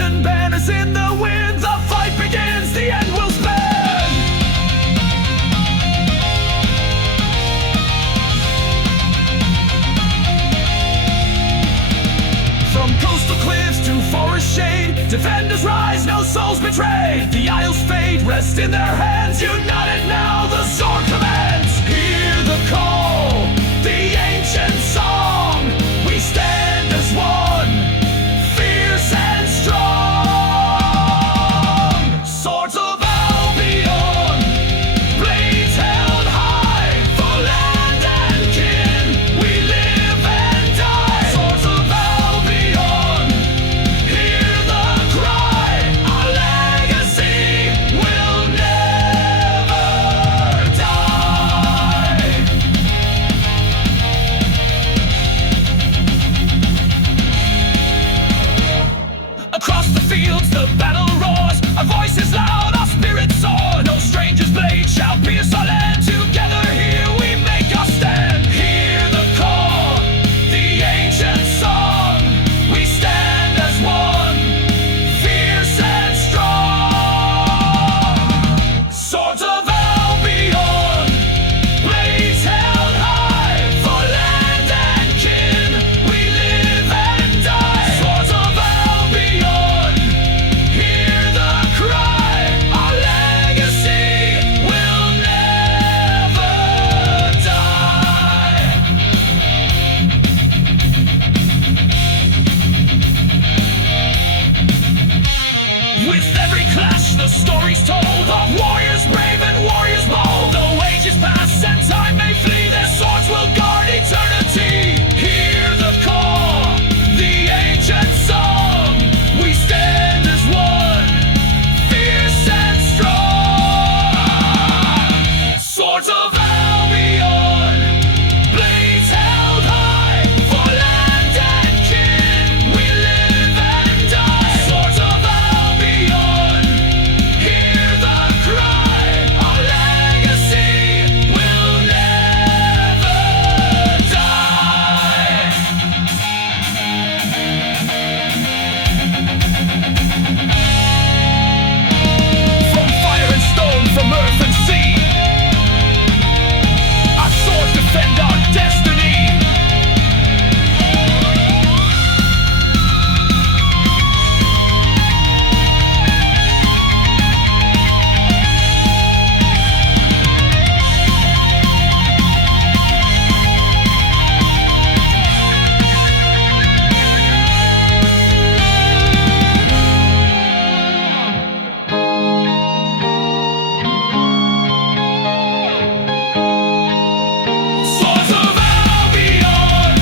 mountain banners in the wind. The fight begins, the end will spin. From coastal cliffs to forest shade, defenders rise, no souls betrayed. The isles fade, rest in their hands. United now, the sword commands. Hear the call, the ancient song. We stand as one, fierce and strong. Swords of Albion, blades held high. For land and kin, we live and die. Swords of Albion, hear the cry. Our legacy will never die. Across the fields, the battle roars. Our voices loud, our spirits soar. No stranger's blade shall pierce our land. Together here we make our stand. Hear the call, the ancient song. We stand as one, fierce and strong. Swords of Albion, blades held high. For land and kin, we live and die. Swords of Albion, hear the cry. Our legacy will never die. With every clash, the story's told of warriors brave and warriors bold. Though ages pass and time may flee, their swords will guard eternity. Hear the call, the ancient song. We stand as one, fierce and strong. Swords of Albion, blades held high. For land and kin, we live and die. Swords of Albion, hear the cry. Our legacy will never die. From fire and stone, from earth and sea, our swords defend our destiny. Swords of Albion,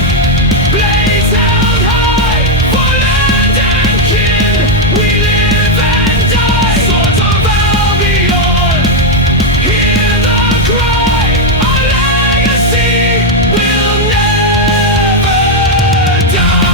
blades held high. For land and kin, we live and die. Swords of Albion, hear the cry. Our legacy will never die.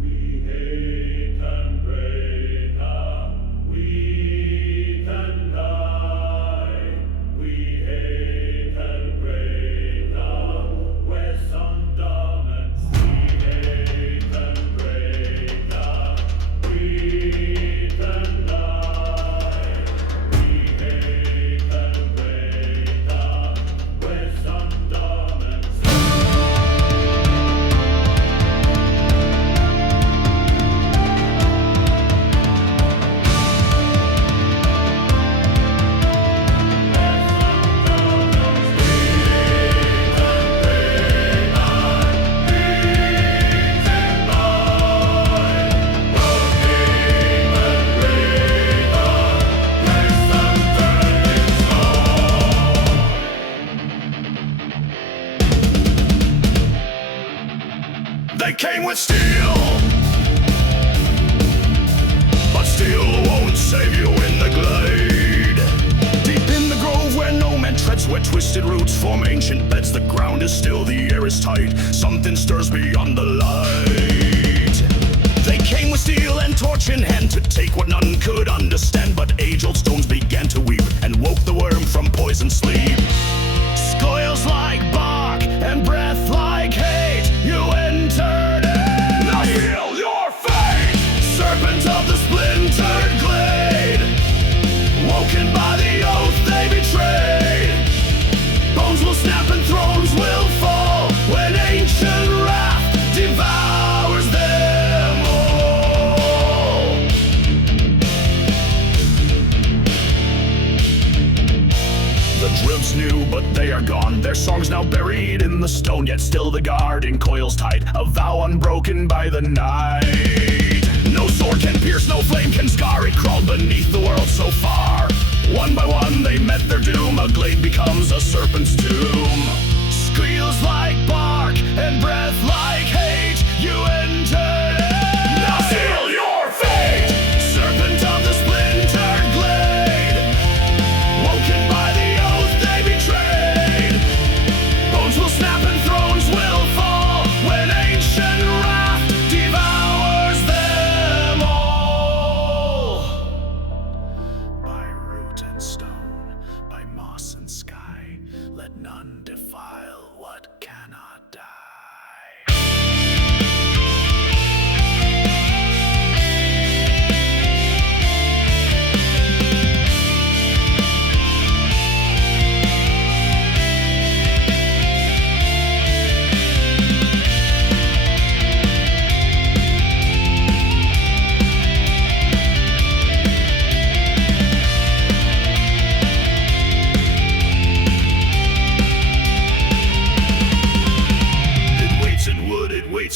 We hate and break up, we can die. We hate and break up, we're Sundermans. We hate and break up, we can die. We hate and break up, we're Sundermans. They came with steel, but steel won't save you in the glade. Deep in the grove where no man treads, where twisted roots form ancient beds, the ground is still, the air is tight, something stirs beyond the light. They came with steel could understand, but age-old stones began to weep and woke the worm from poison sleep. Scoils like bark and breath like hate, you entered in. Now heal your fate, serpent of the splintered glade, woken by the oath they betrayed. Bones will snap and thrones will fall when ancient wrath devours them all. The dribs knew, but they are gone. Their songs now buried in the stone, yet still the guarding coils tight, a vow unbroken by the night. No sword can pierce, no flame can scar. It crawled beneath the world so far. One by one they met their doom. A glade becomes a serpent's tomb. Squeals like bark and breath like hate, you entered in. Now seal your fate, serpent of the splintered glade, woken by the oath they betrayed. Bones will snap and thrones will fall when ancient wrath devours them all. By root and stone, by moss and sky, let none defile what cannot die.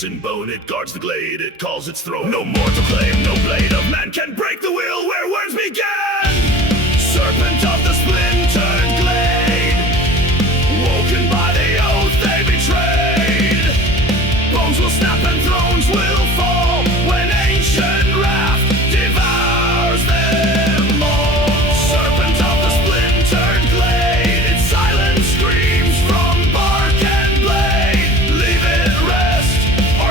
In bone, it guards the glade, it calls its throne. No more to claim, no blade of man can break the will where words began. Serpent of the splintered glade, woken by the oath they betrayed. Bones will snap and thrones will fall when ancient wrath devours them all. Serpent of the splintered glade, its silent screams from bark and blade. Leave it rest,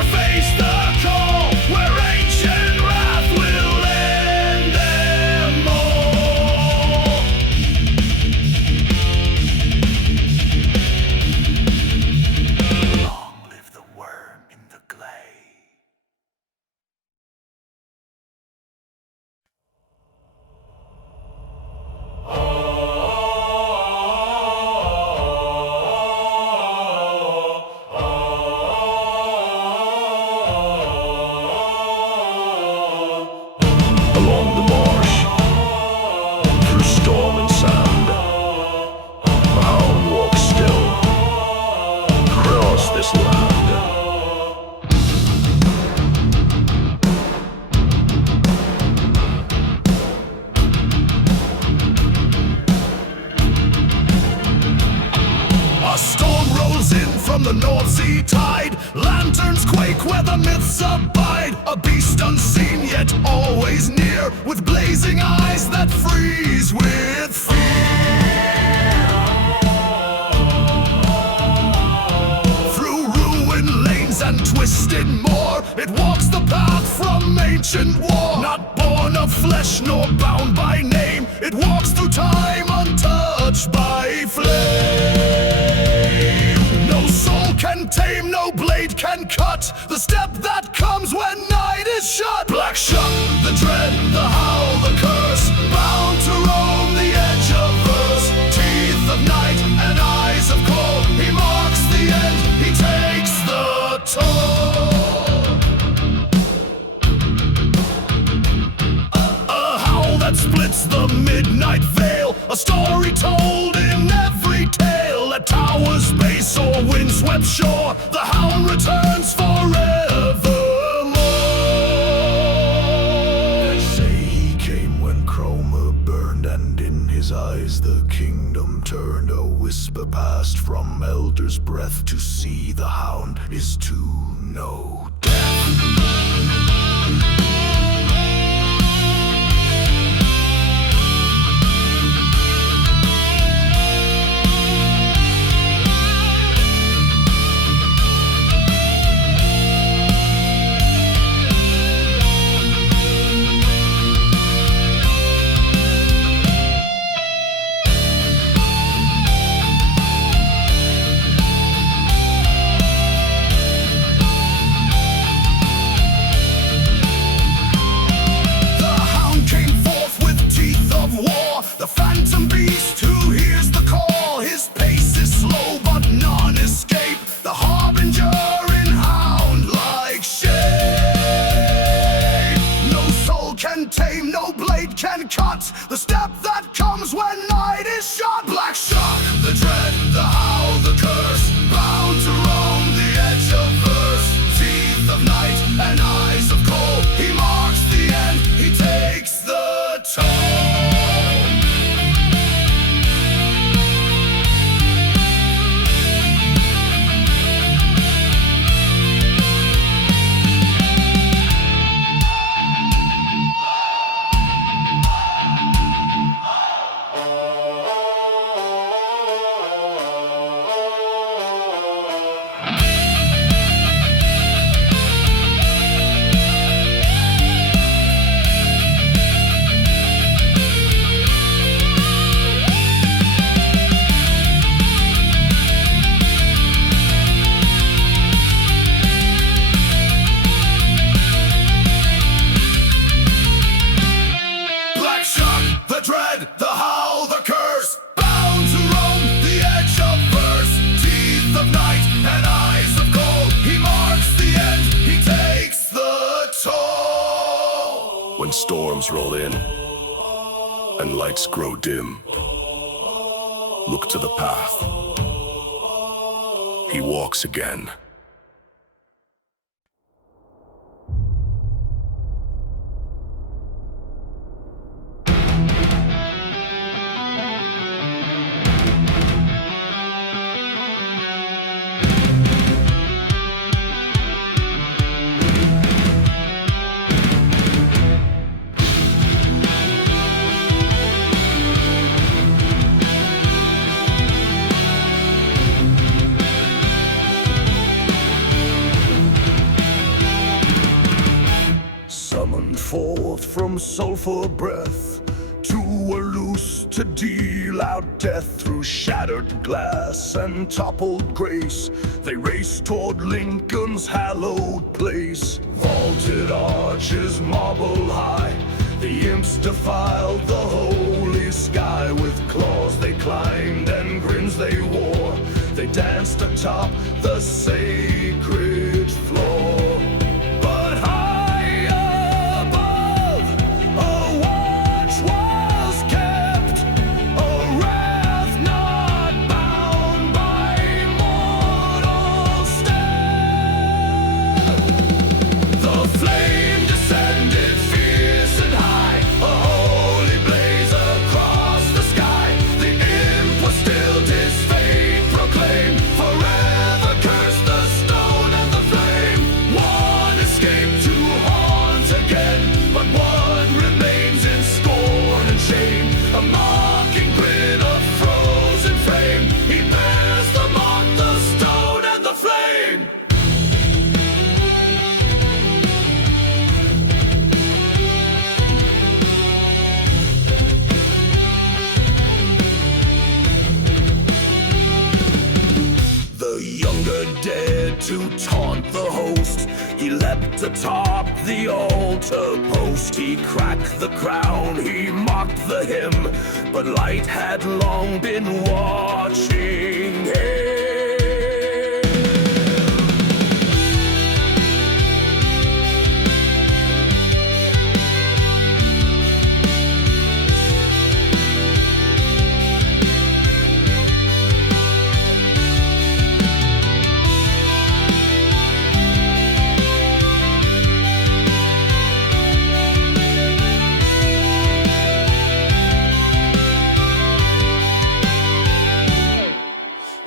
face the call where ancient wrath will end them all. Long live the worm in the glade. Along the marsh, through storm and sand, a hound walks still across this land. A storm rolls in from the North Sea tide. Lanterns quake where the myths abide. A beast unseen yet always near, with blazing eyes that freeze with fear. Through ruined lanes and twisted moor, it walks the path from ancient war. Not born of flesh nor bound by name, it walks through time untouched by flame. No soul can tame, no blade can cut the step that comes when night is shut. Black Shuck, the dread, the howl, the curse, bound to roam the edge of verse. Teeth of night and eyes of coal, he marks the end, he takes the toll. A howl that splits the midnight veil, a story told in every tale. At tower's base or windswept shore, the hound returns forevermore. They say he came when Chroma burned, and in his eyes the kingdom turned. A whisper passed from elder's breath, to see the hound is to know death. can tame, no blade can cut the step that comes when night is shut. Black Shuck, the dread, the howl, the curse, bound to roam the edge of verse. Teeth of night and eyes of coal, he marks the end, he takes the toll. The dread, the howl, the curse, bound to roam the edge of verse. Teeth of night and eyes of gold, he marks the end, he takes the toll. When storms roll in and lights grow dim, look to the path. He walks again. Summoned forth from sulphur breath, two were loose to deal out death. Through shattered glass and toppled grace, they raced toward Lincoln's hallowed place. Vaulted arches marble high, the imps defiled the holy sky. With claws they climbed and grins they wore, they danced atop the sacred floor. But high above, a watch was kept, a wrath not bound by mortal step. The flame descended fierce and high, a holy blaze across the sky. The imp was stilled, his fate proclaimed, forever cursed the stone and the flame. One escaped to haunt again, but one remains in scorn and shame. A mocking grin of frozen flame, he bears the mark, the stone and the flame. The younger dared to taunt the host. He leapt atop the altar post. He cracked the crown, he mocked the hymn, but light had long been watching him.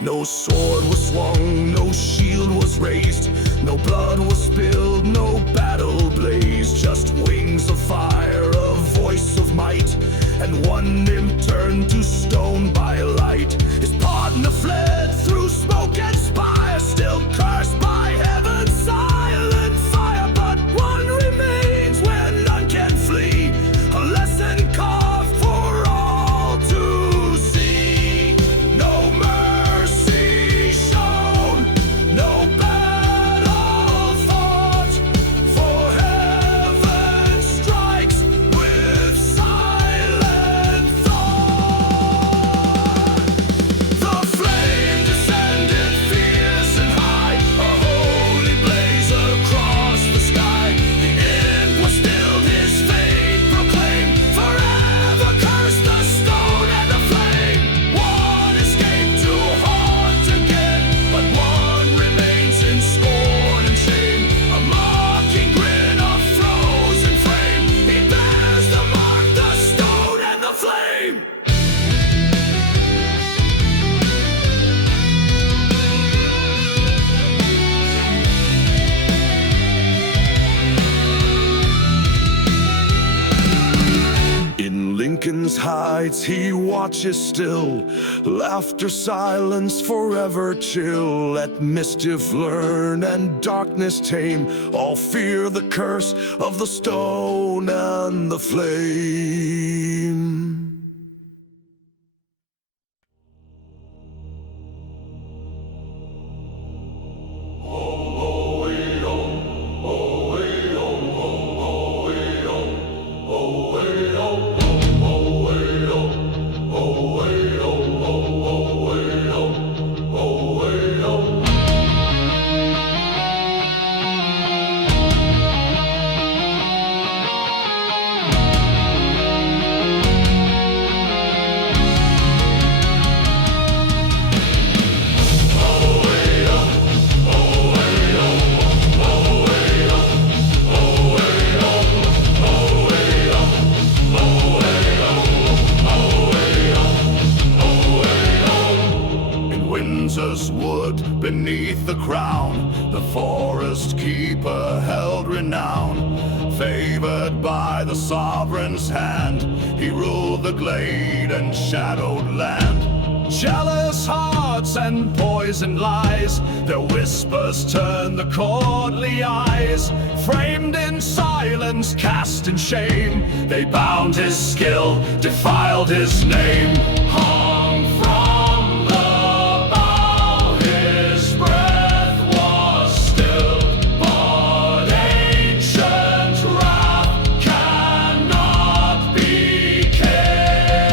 No sword was swung, no shield was raised, no blood was spilled, no battle blazed. Just wings of fire, a voice of might, and one nymph turned to stone by light. His partner fled through smoke and spire, still cursed by heaven's silent fire. But one remains where none can flee, a lesson carved for all to see. No mercy shown, no battle fought, for heaven strikes with silent thought. king's heights he watches still, laughter, silence, forever chill. Let mischief learn and darkness tame, all fear the curse of the stone and the flame. Beneath the crown, the forest keeper held renown. Favored by the sovereign's hand, he ruled the glade and shadowed land. Jealous hearts and poisoned lies, their whispers turn the courtly eyes. Framed in silence, cast in shame, they bound his skill, defiled his name. Hung from the bough, his breath was stilled, but ancient wrath cannot be killed.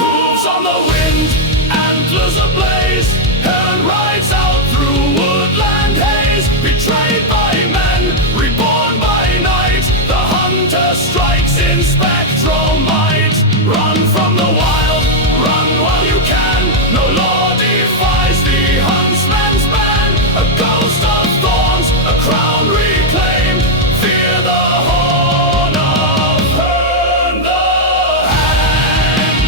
Hooves on the wind, antlers ablaze, Herne rides out through woodland haze. Betrayed by men, reborn by night, the hunter strikes in spectral might. Run from the wild, run while you can. No law defies the huntsman's ban. A ghost of thorns, a crown reclaim. Fear the horn of Herne the Hand.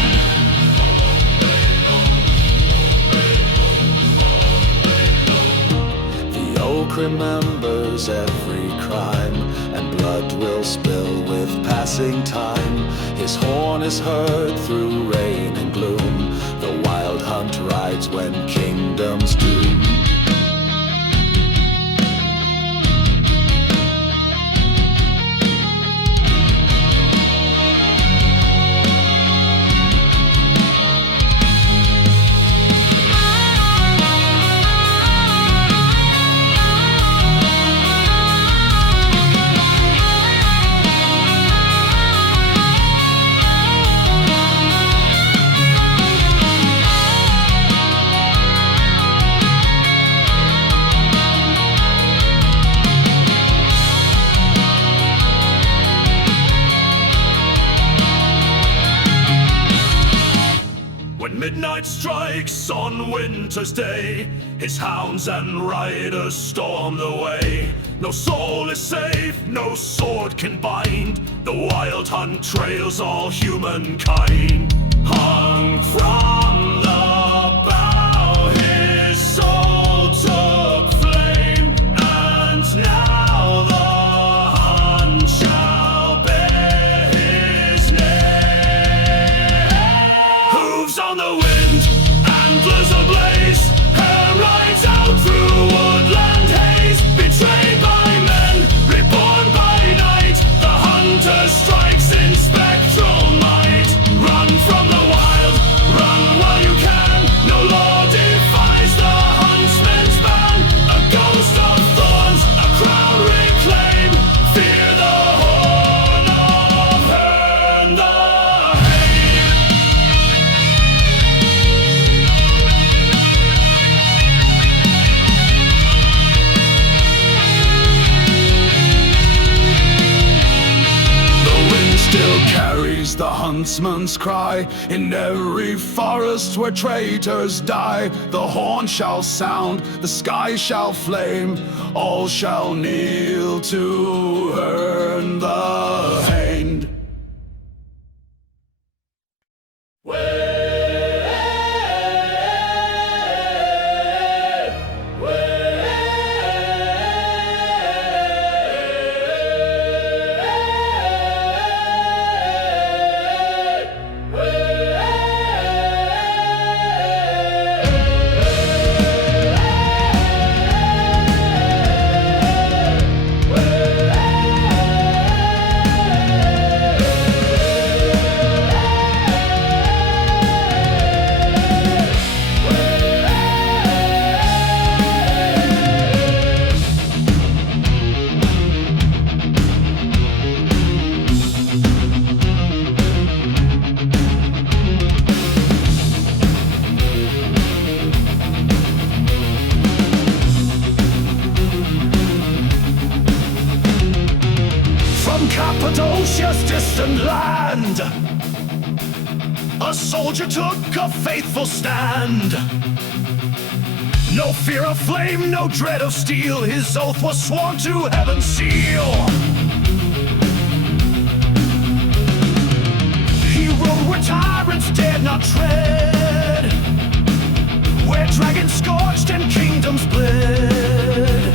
The oak remembers every crime, and blood will spill with passing time. His horn is heard through rain and gloom. The wild hunt rides when kingdoms doom. When midnight strikes on winter's day, his hounds and riders storm the way. No soul is safe, no sword can bind. The wild hunt trails all humankind. Hung from the bough, his soul took flame, and now the hunt shall bear his name. Hooves on the wind, antlers ablaze, Herne rides out through woodland haze. Betrayed by men, reborn by night, the hunter strikes in spectral might. Run from the wild, run while you can. No law defies the huntsman's ban. A ghost of thorns, a crown reclaim. Fear the horn of Herne the still carries the huntsman's cry. In every forest where traitors die, the horn shall sound, the sky shall flame. All shall kneel to Herne the Hand. Lucia's distant land. A soldier took a faithful stand. No fear of flame, no dread of steel, his oath was sworn to heaven's seal. He rode where tyrants dared not tread, where dragons scorched and kingdoms bled.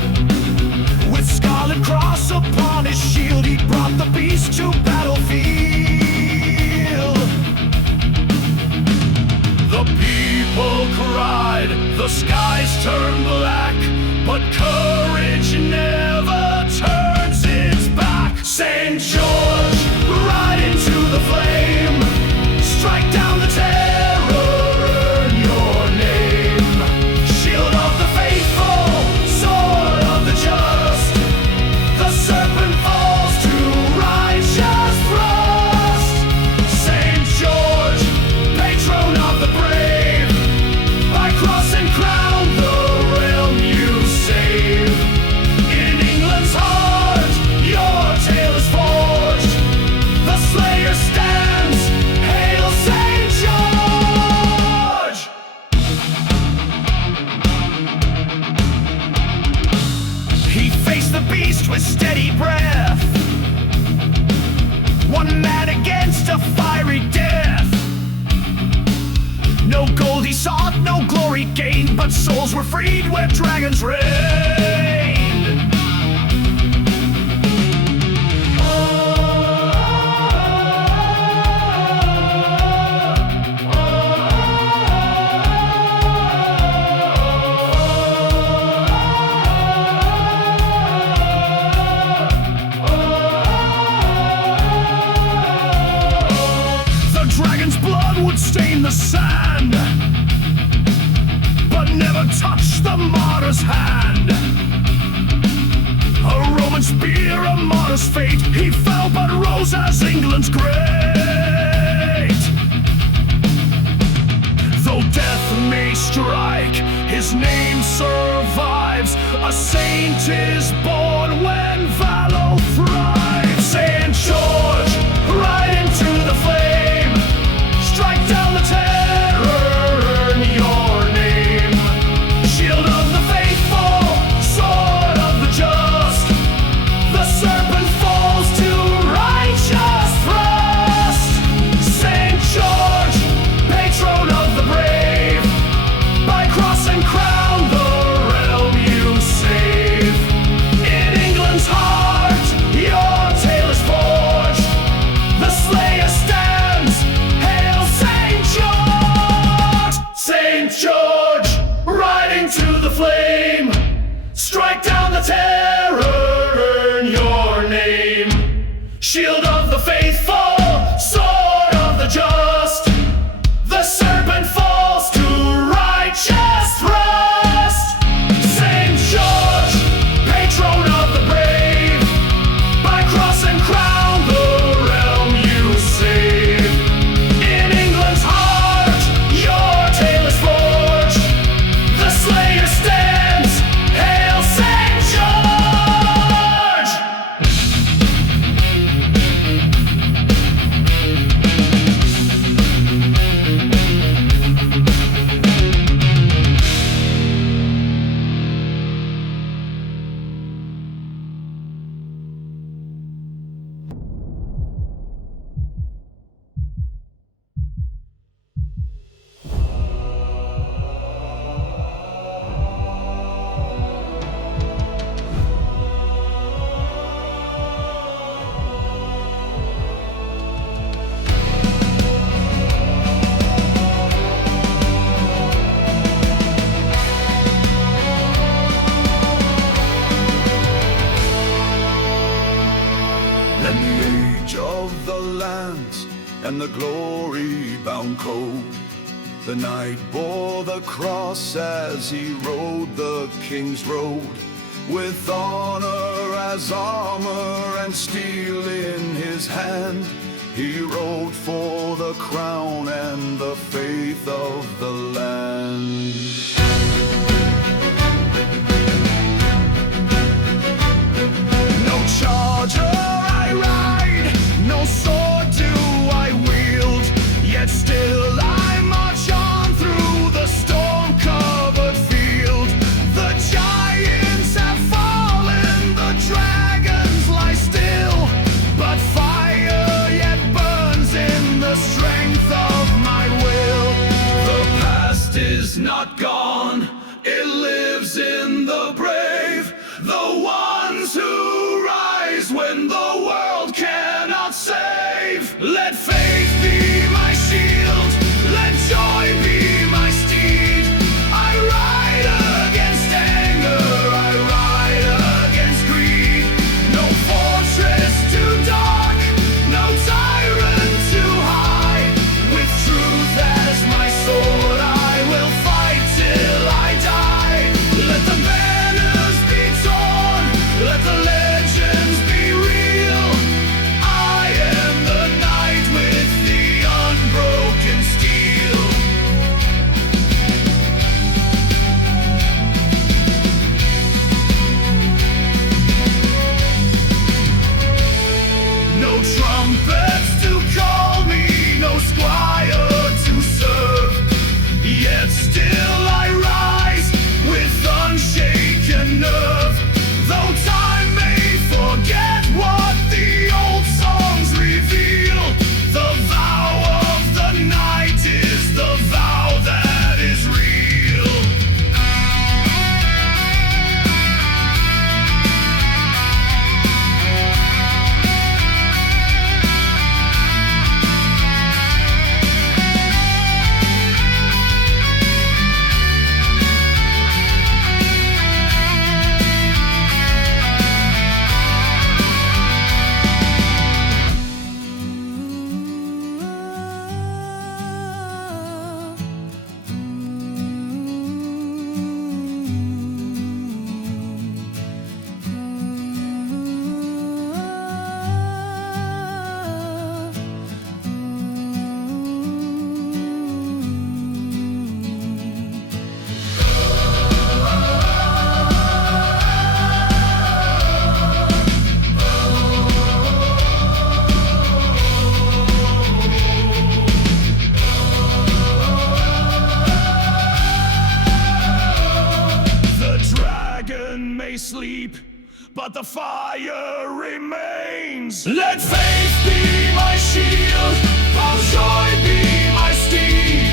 With scarlet cross upon his shield, he brought the beast to battlefield. The people cried, the skies turned black, but courage never turns its back. St. George, ride into the flame, strike down the terror, earn your name. Shield of the faithful, sword of the just, the serpent falls to righteous thrust. St. George, patron of the brave, by cross and crown the realm you save. In England's heart, your tale is forged. The slayer stands, hail St. George! He faced the beast with steady breath, one man against a fiery death. No gold he sought, no glory gained, but souls were freed where dragons reigned. The dragon's blood would stain the sand, but never touched the martyr's hand. A Roman spear, a martyr's fate, he fell but rose as England's great. Though death may strike, his name survives. A saint is born when valor thrives. St. George, ride into the flame, strike down the terror, earn your name. Shield of the faithful, sword of the just, the serpent falls to righteous thrust. St. George, patron of the brave, by cross and crown the realm you save. In England's heart, your tale is forged. The slayer stands, hail St. George! St. George, riding to the flame, strike down the terror, earn your name. Shield of the faithful, sword of the just, the serpent falls to righteous thrust. St. George, patron of the brave, by cross and crown the realm you save. In England's heart, your tale is forged. The slayer stands, hail St. George! Then the age of the lands and the glory-bound code. The knight bore the cross as he rode the king's road, with honor as armor and steel in his hand. He rode for the crown and the faith of the land. No charger I ride, when the world cannot save. Let faith be my shield, let joy be my steed. I ride against anger, I ride against greed. No fortress too dark, no tyrant too high. With truth as my sword, I will fight till I die. Let the banners be torn, let the legends be real. I am the knight with the unbroken steel. No trumpets to call me, no squire to serve. Yet still I rise with unshaken nerve. Though time may forget what the old songs reveal, the vow of the knight is the vow that is real. The dragon may sleep, but the fire remains. Let faith be my shield, joy be my steed.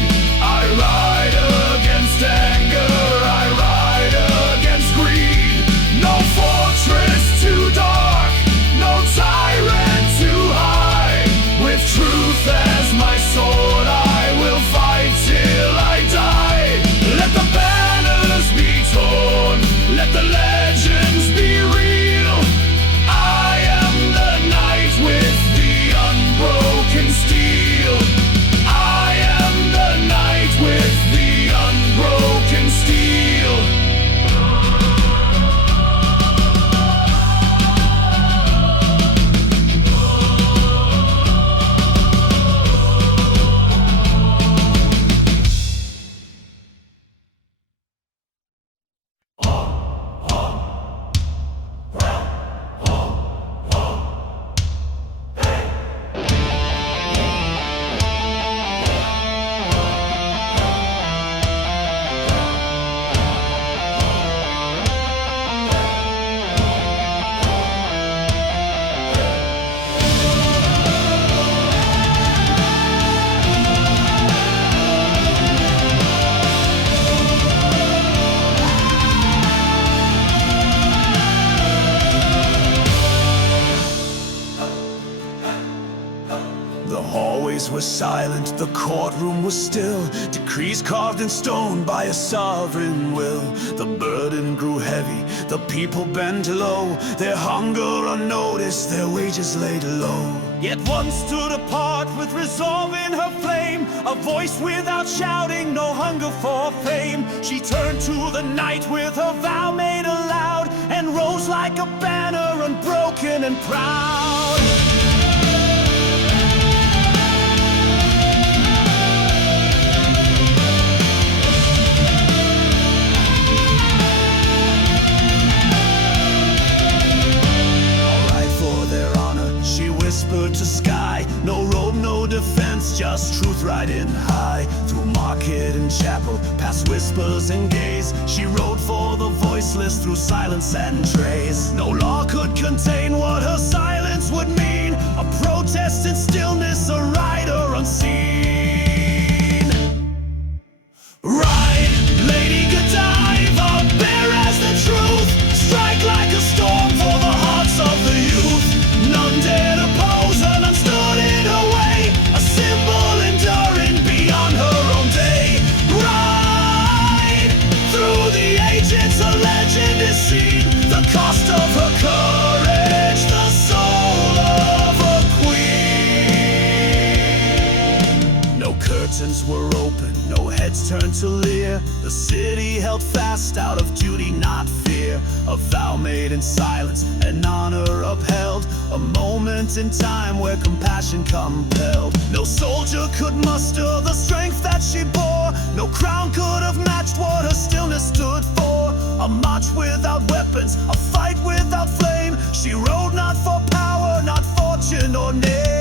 I ride against anger, I ride against greed. No fortress too dark, no tyrant too high. With truth as my sword, I will fight till I die. Let the banners be torn, let the legends be real. I am the knight with the unbroken steel. I am the knight with the unbroken steel. The hallways were silent, the courtroom was still. Decrees carved in stone by a sovereign will. The burden grew heavy, the people bent low. Their hunger unnoticed, their wages laid low. Yet one stood apart with resolve in her flame. A voice without shouting, no hunger for fame. She turned to the knight with her vow made aloud, and rose like a banner unbroken and proud. Whispered to sky, no robe, no defense, just truth riding high. Through market and chapel, past whispers and gaze, she rode for the voiceless through silence and trace. No law could contain what her silence would mean, a protest in stillness, a rider unseen. Ride, Lady Godiva, bear as the truth, strike like a storm for the hearts of the youth. near. The city held fast out of duty, not fear. A vow made in silence, an honor upheld. A moment in time where compassion compelled. No soldier could muster the strength that she bore. No crown could have matched what her stillness stood for. A march without weapons, a fight without flame. She rode not for power, not fortune or name.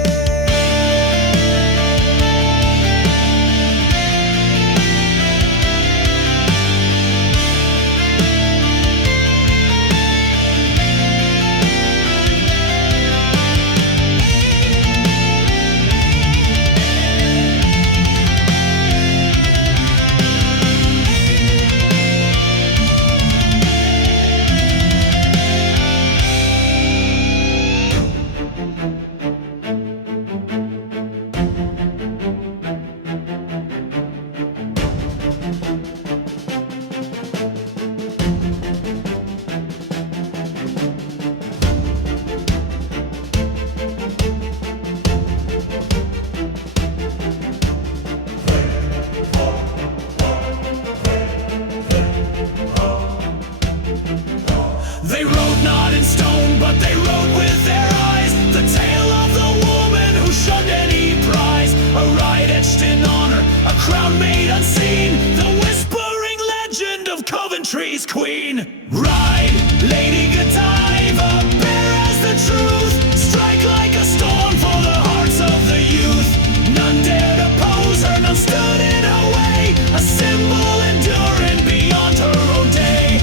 They rode not in stone, but they rode with their eyes. The tale of the woman who shunned any prize. A ride etched in honor, a crown made unseen. The whispering legend of Coventry's queen. Ride, Lady Godiva, bare as the truth. Strike like a storm for the hearts of the youth. None dared oppose her, none stood in her way. A symbol enduring beyond her own day.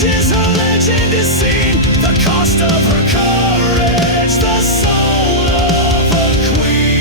Her legend is seen, the cost of her courage, the soul of a queen.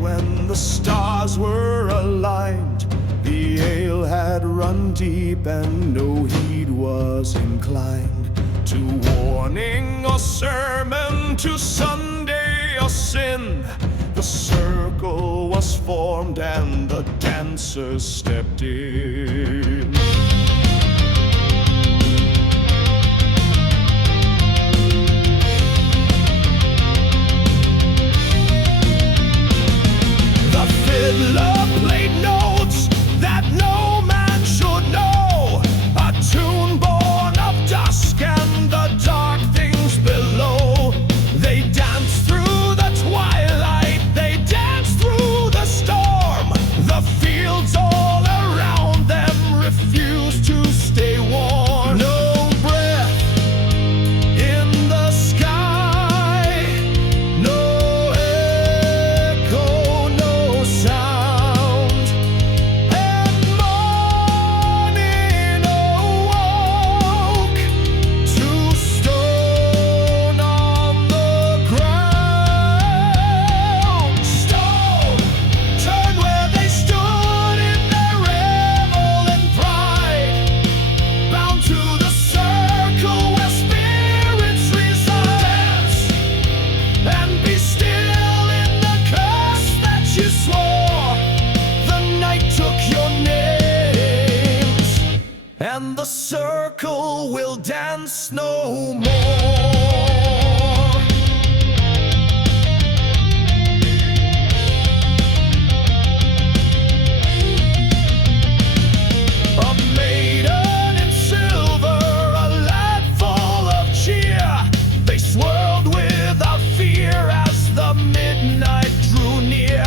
when the stars were aligned. The ale had run deep and no heed was inclined to warning or sermon, to Sunday or sin. The circle was formed and the dancers stepped in. The fiddler played notes that no man should know, a tune born of dusk and the dark things below. They danced through the twilight, they danced through the storm. The fields all around them refused to stay warm. No breath in the sky, no echo, no sound. dance no more. A maiden in silver, a lad full of cheer. They swirled without fear as the midnight drew near.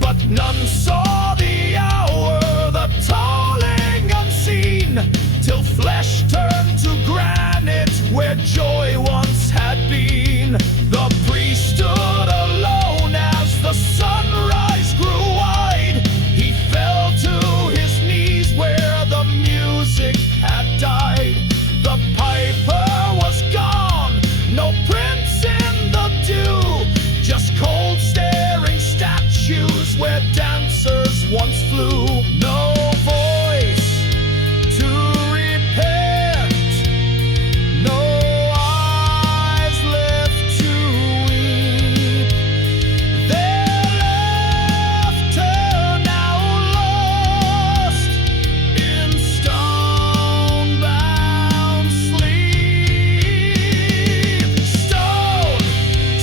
But none saw the hour, the tolling unseen, till flesh turned to granite where joy once had been. The priest stood alone as the sunrise grew wide. He fell to his knees where the music had died. The piper was gone, no prince in the dew, just cold staring statues where dancers once flew. No voice to repent, no eyes left to weep. Their laughter now lost in stone-bound sleep. Stone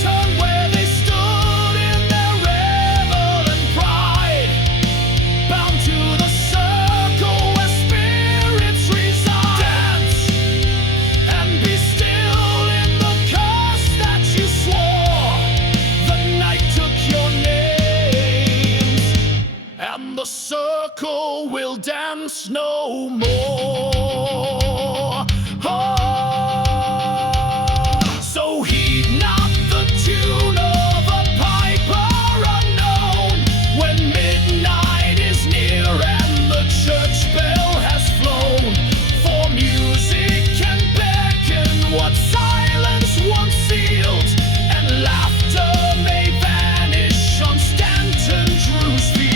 turned where they stood in their revel and pride, bound to the circle where spirits reside. Dance and be still in the curse that you swore. The night took your names, and the circle will dance no more. So heed not the tune of a piper unknown when midnight is near and the church bell has flown. For music can beckon what silence once sealed, and laughter may vanish on Stanton Drew's field.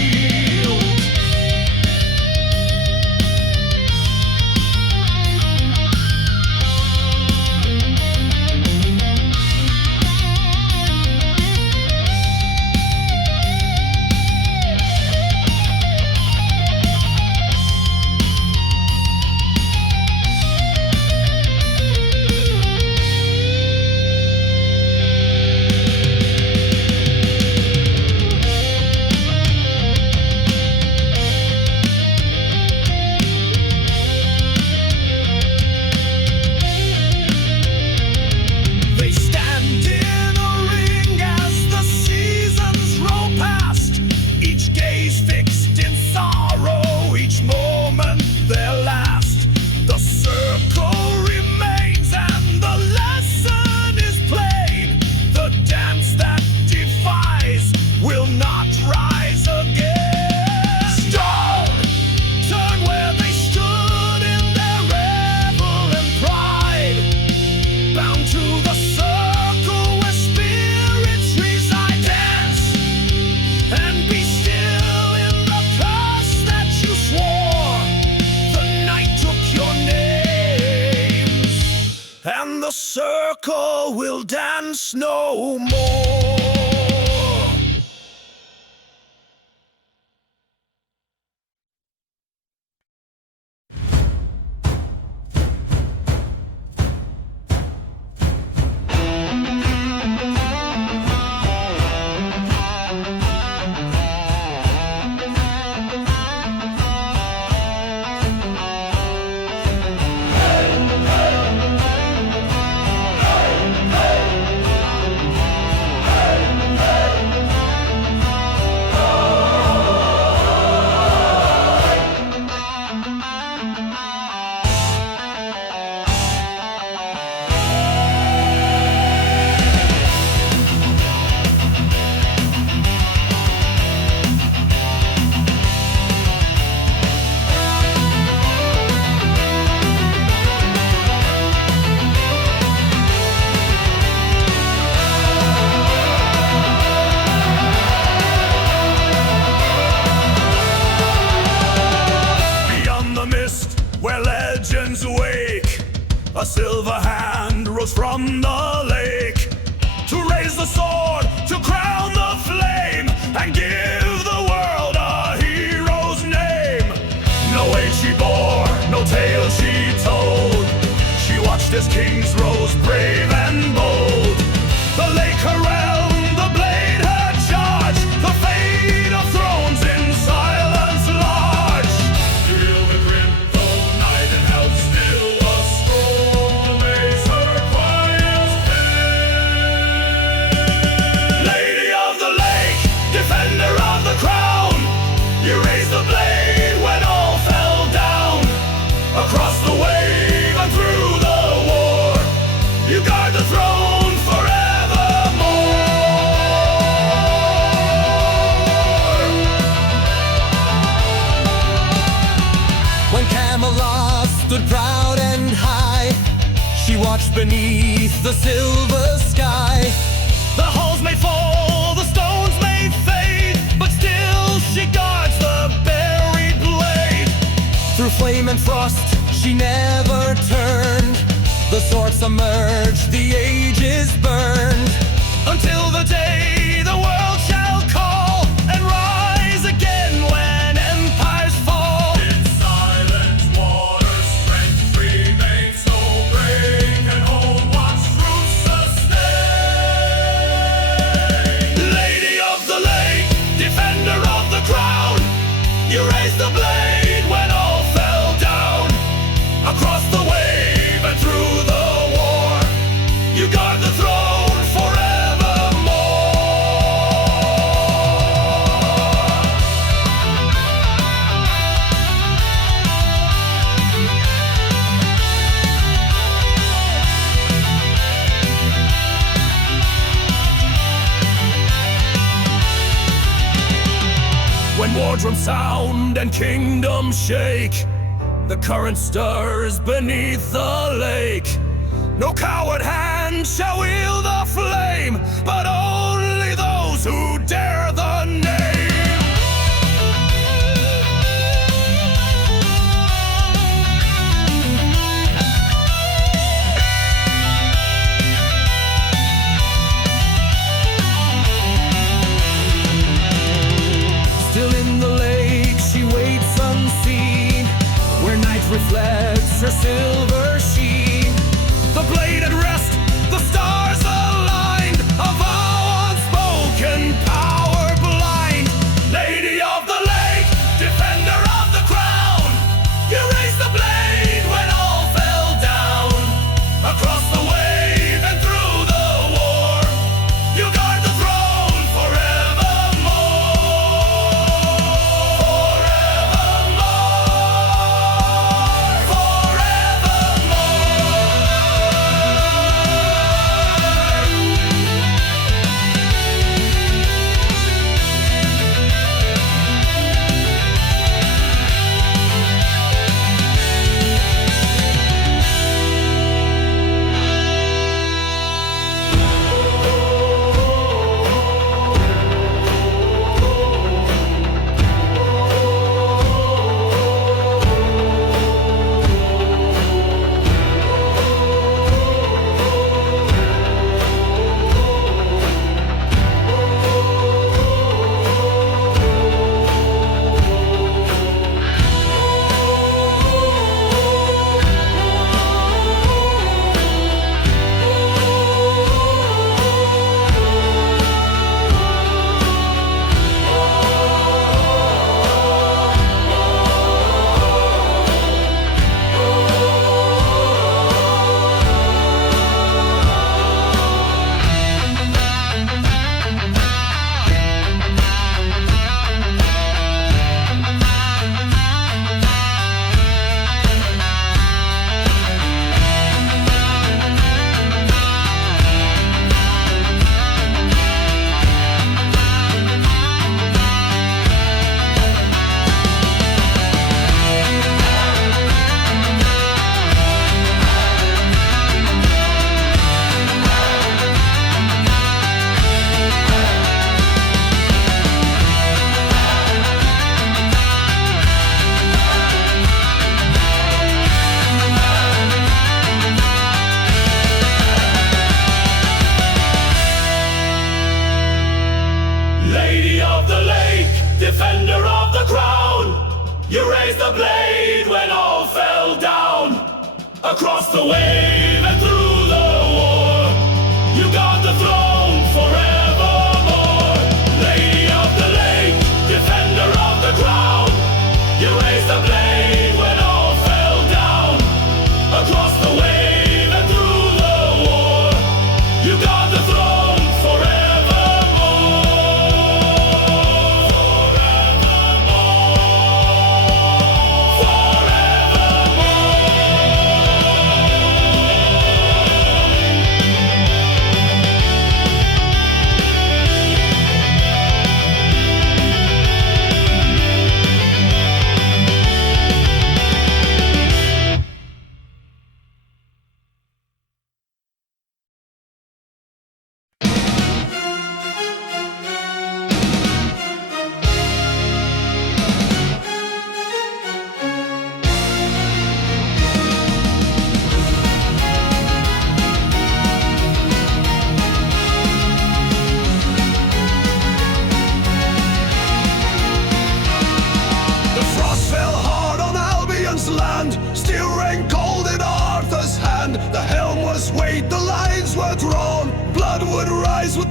They stand in a ring as the seasons roll past, each gaze fixed in sorrow, each moment their last. The circle remains and the lesson is plain. The dance that defies will not rise again. Stone turn where they stood in their revel and pride, bound to the circle where spirits reside. Dance and be still in the curse that you swore. The night took your names, and the circle will dance no more. beneath the silver sky. The halls may fall, the stones may fade, but still she guards the buried blade. Through flame and frost she never turned. The sword submerged, the ages burned, until the day the world shall call and rise again when empires fall. In silent waters, strength remains, no break and hold what's truth sustain. Lady of the lake, defender of the crown, you raised the blade when all fell down. Across the wave and through the war, you guard the throne forevermore. When wardrooms sound and kingdoms shake, the current stirs beneath the lake. No coward hand shall wield the flame, but only those who dare the name. Still in the lake she waits unseen, where night reflects her silver sheen. The blade at rest, the stars aligned, a vow unspoken, power blind. Lady of the lake, defender of the crown, you raised the blade when all fell down. Across the wave and through the war, you guard the throne forevermore. Defender of the crown, you raised the blade when all fell down. Across the wave and through the war, you guard the throne forevermore. Lady of the lake, defender of the crown, you raised the blade when all fell down. Across the wave and through the war, you guard the throne forevermore. Forevermore.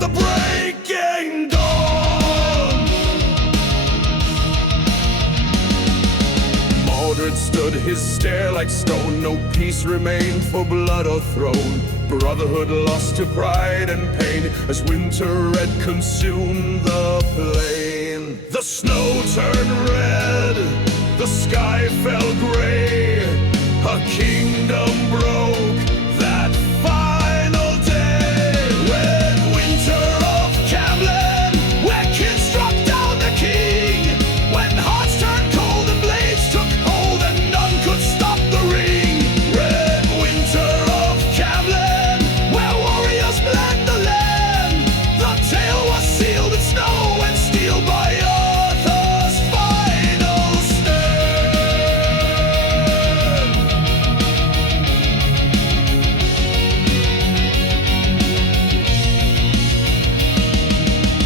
the breaking dawn. Mordred stood his stare like stone. No peace remained for blood or throne. Brotherhood lost to pride and pain as winter red consumed the plain. The snow turned red, the sky fell gray. A kingdom broke that final day. When Winter of Camlann, where kin struck down the king. When hearts turned cold and blades took hold and none could stop the ring. Red Winter of Camlann, where warriors bled the land. The tale was sealed in snow and steel by Arthur's final stand.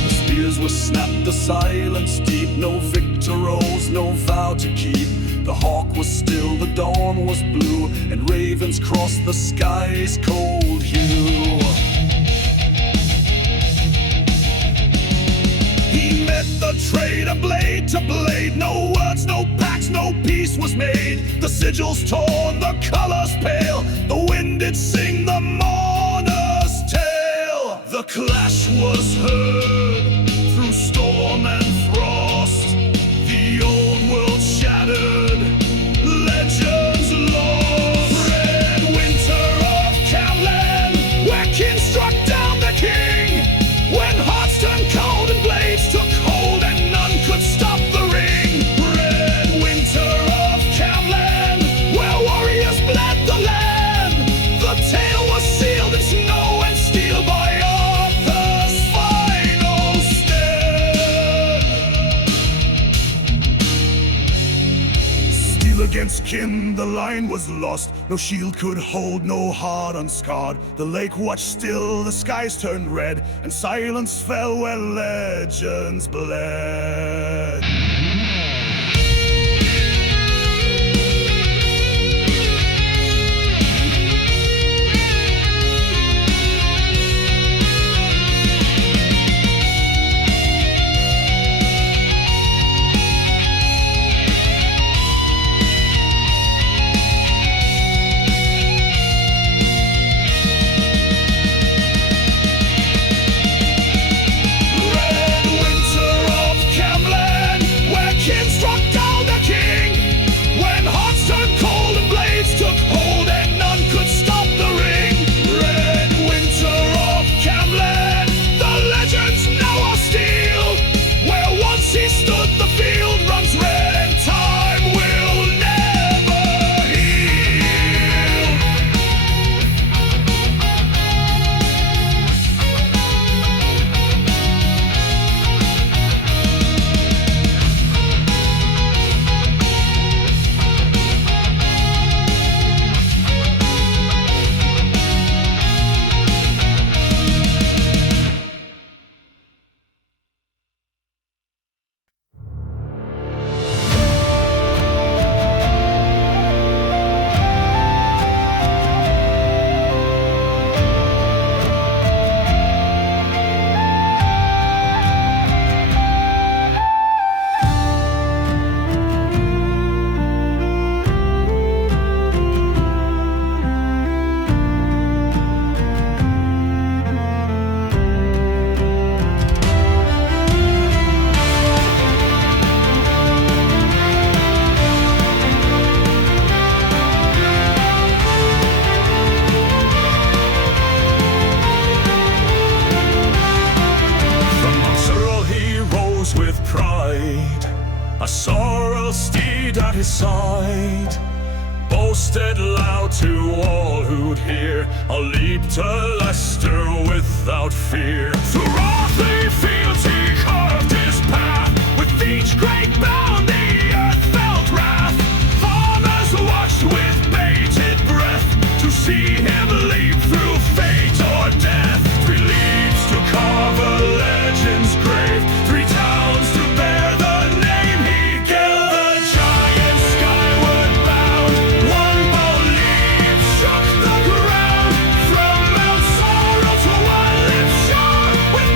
The spears were snapped, the silence deep. No victor rose, no vow to keep. The hawk was still, the dawn was blue, and ravens crossed the sky's cold hue. He met the traitor blade to blade. No words, no pacts, no peace was made. The sigils torn, the colors pale. The wind did sing the mourner's tale. The clash was heard through storm and frost. The old world shattered, legends lost. Red Winter of Camlann, where kin struck down the king. When hearts turned cold and blades took hold and none could stop the ring. Red Winter of Camlann, where warriors bled the land. The tale was sealed in snow and steel by Arthur's final stand. Steel against kin, the line was lost. No shield could hold, no heart unscarred. The lake watched still, the skies turned red, and silence fell where legends bled. Red Winter of Camlann, where kin struck down the king. When hearts turned cold and blades took hold and none could stop the ring. Red Winter of Camlann, the legends now are steel. Where once he stood, the field runs red and time will never heal. From Montserrat he rose with pride, a sorrel steed at his side. Boasted loud to all who'd hear, I'll leap to Leicester without fear. Through Rothley fields he carved his path, with each great bound the earth felt wrath. Farmers watched with bated breath to see him leap through fate or death. 3 leaps to carve a legend's grave, 3 towns to bear the name he gave. The giant skyward bound, one bold leap shook the ground. From Mount Sorrel to One Lip Shore, with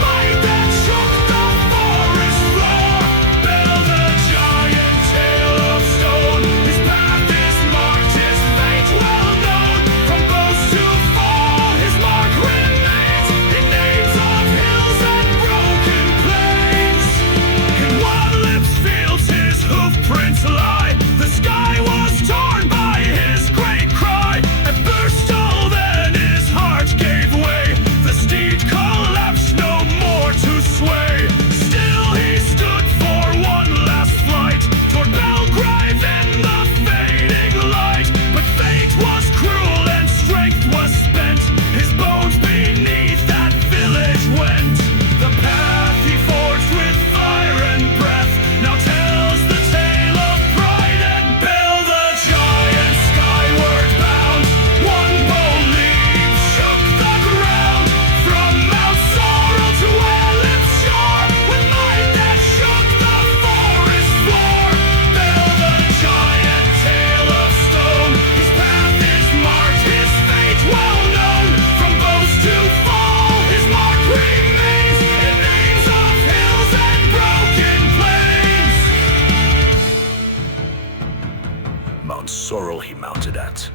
sorrel he mounted at.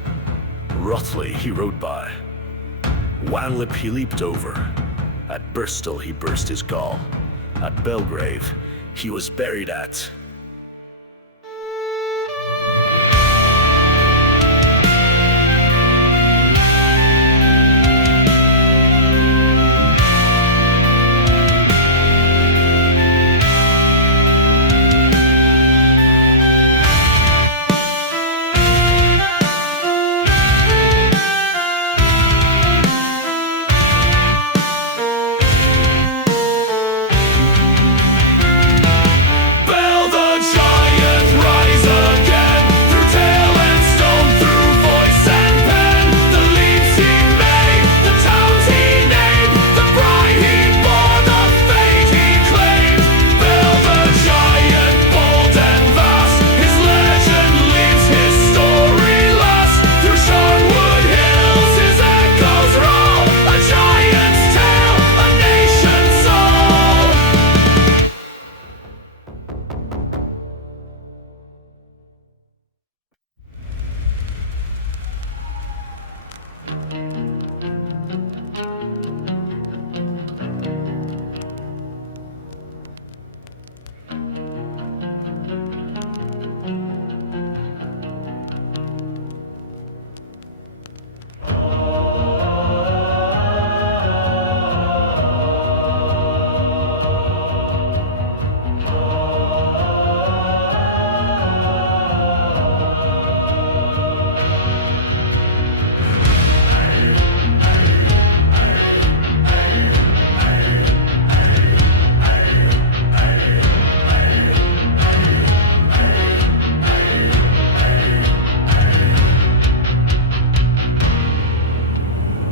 Wrothly he rode by. Wanlip he leaped over. At Birstall he burst his gall. At Belgrave he was buried at. Bel the Giant, rise again, through tale and stone, through voice and pen. The leaps he made, the towns he named, the pride he bore, the fate he claimed. Bel the Giant, bold and vast, his legend leaves his story last. Through Charnwood hills his echoes roll, a giant's tale, a nation's soul.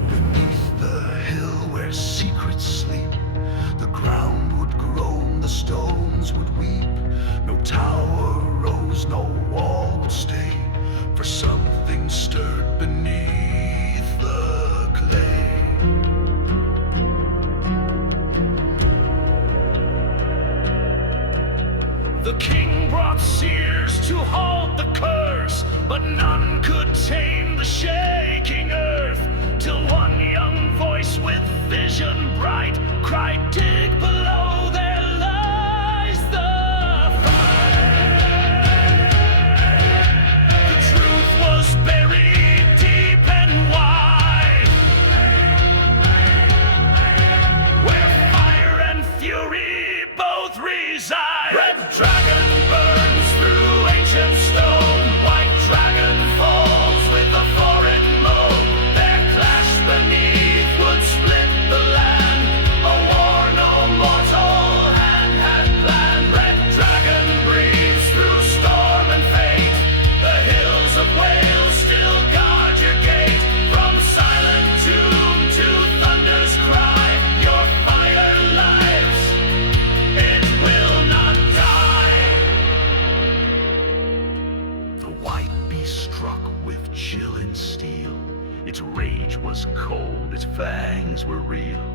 Beneath the hill where secrets sleep, the ground would groan, the stones would weep. No tower rose, no wall would stay, for something stirred beneath the clay. The king brought seers to halt the curse, but none could tame the shaking earth. Till one young voice with vision bright cried, "Dig below, there lies the fight." The truth was buried deep and wide, where fire and fury both reside. Red dragon burns through ancient stone, white dragon falls with a foreign moan. Their clash beneath would split the land, a war no mortal hand had planned. Red dragon breathes through storm and fate, the hills of Wales still guard your gate. From silent tomb to thunder's cry, your fire lives, it will not die. The white beast struck with chill and steel. Its rage was cold, its fangs were real.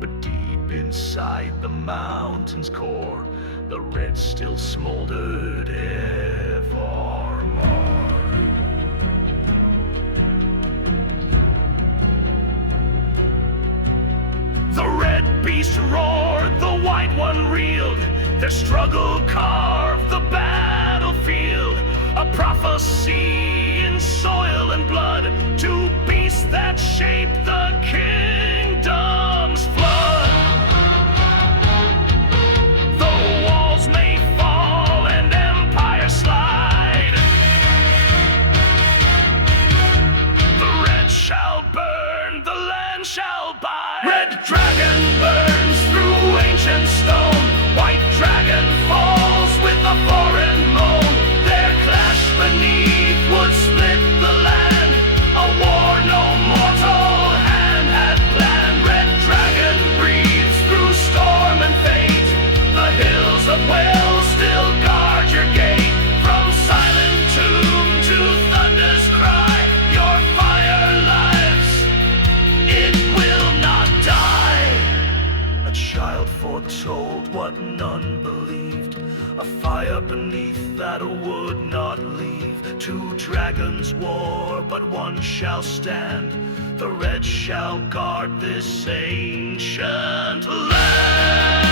But deep inside the mountain's core, the red still smoldered evermore. The red beast roared, the white one reeled. Their struggle carved the battlefield, a prophecy in soil and blood, to beasts that shaped the kingdom's flood. Though walls may fall and empires slide, the red shall burn, the land shall bide. Red dragon burns through ancient stone, white dragon falls with a foreign moan. Their clash beneath would split the land, a war no mortal hand had planned. Red dragon breathes through storm and fate, the hills of Wales still guard your gate. From silent tomb to thunder's cry, your fire lives, it will not die. A child foretold what none believed, a fire beneath that would not leave, two dragons war, but one shall stand. The red shall guard this ancient land.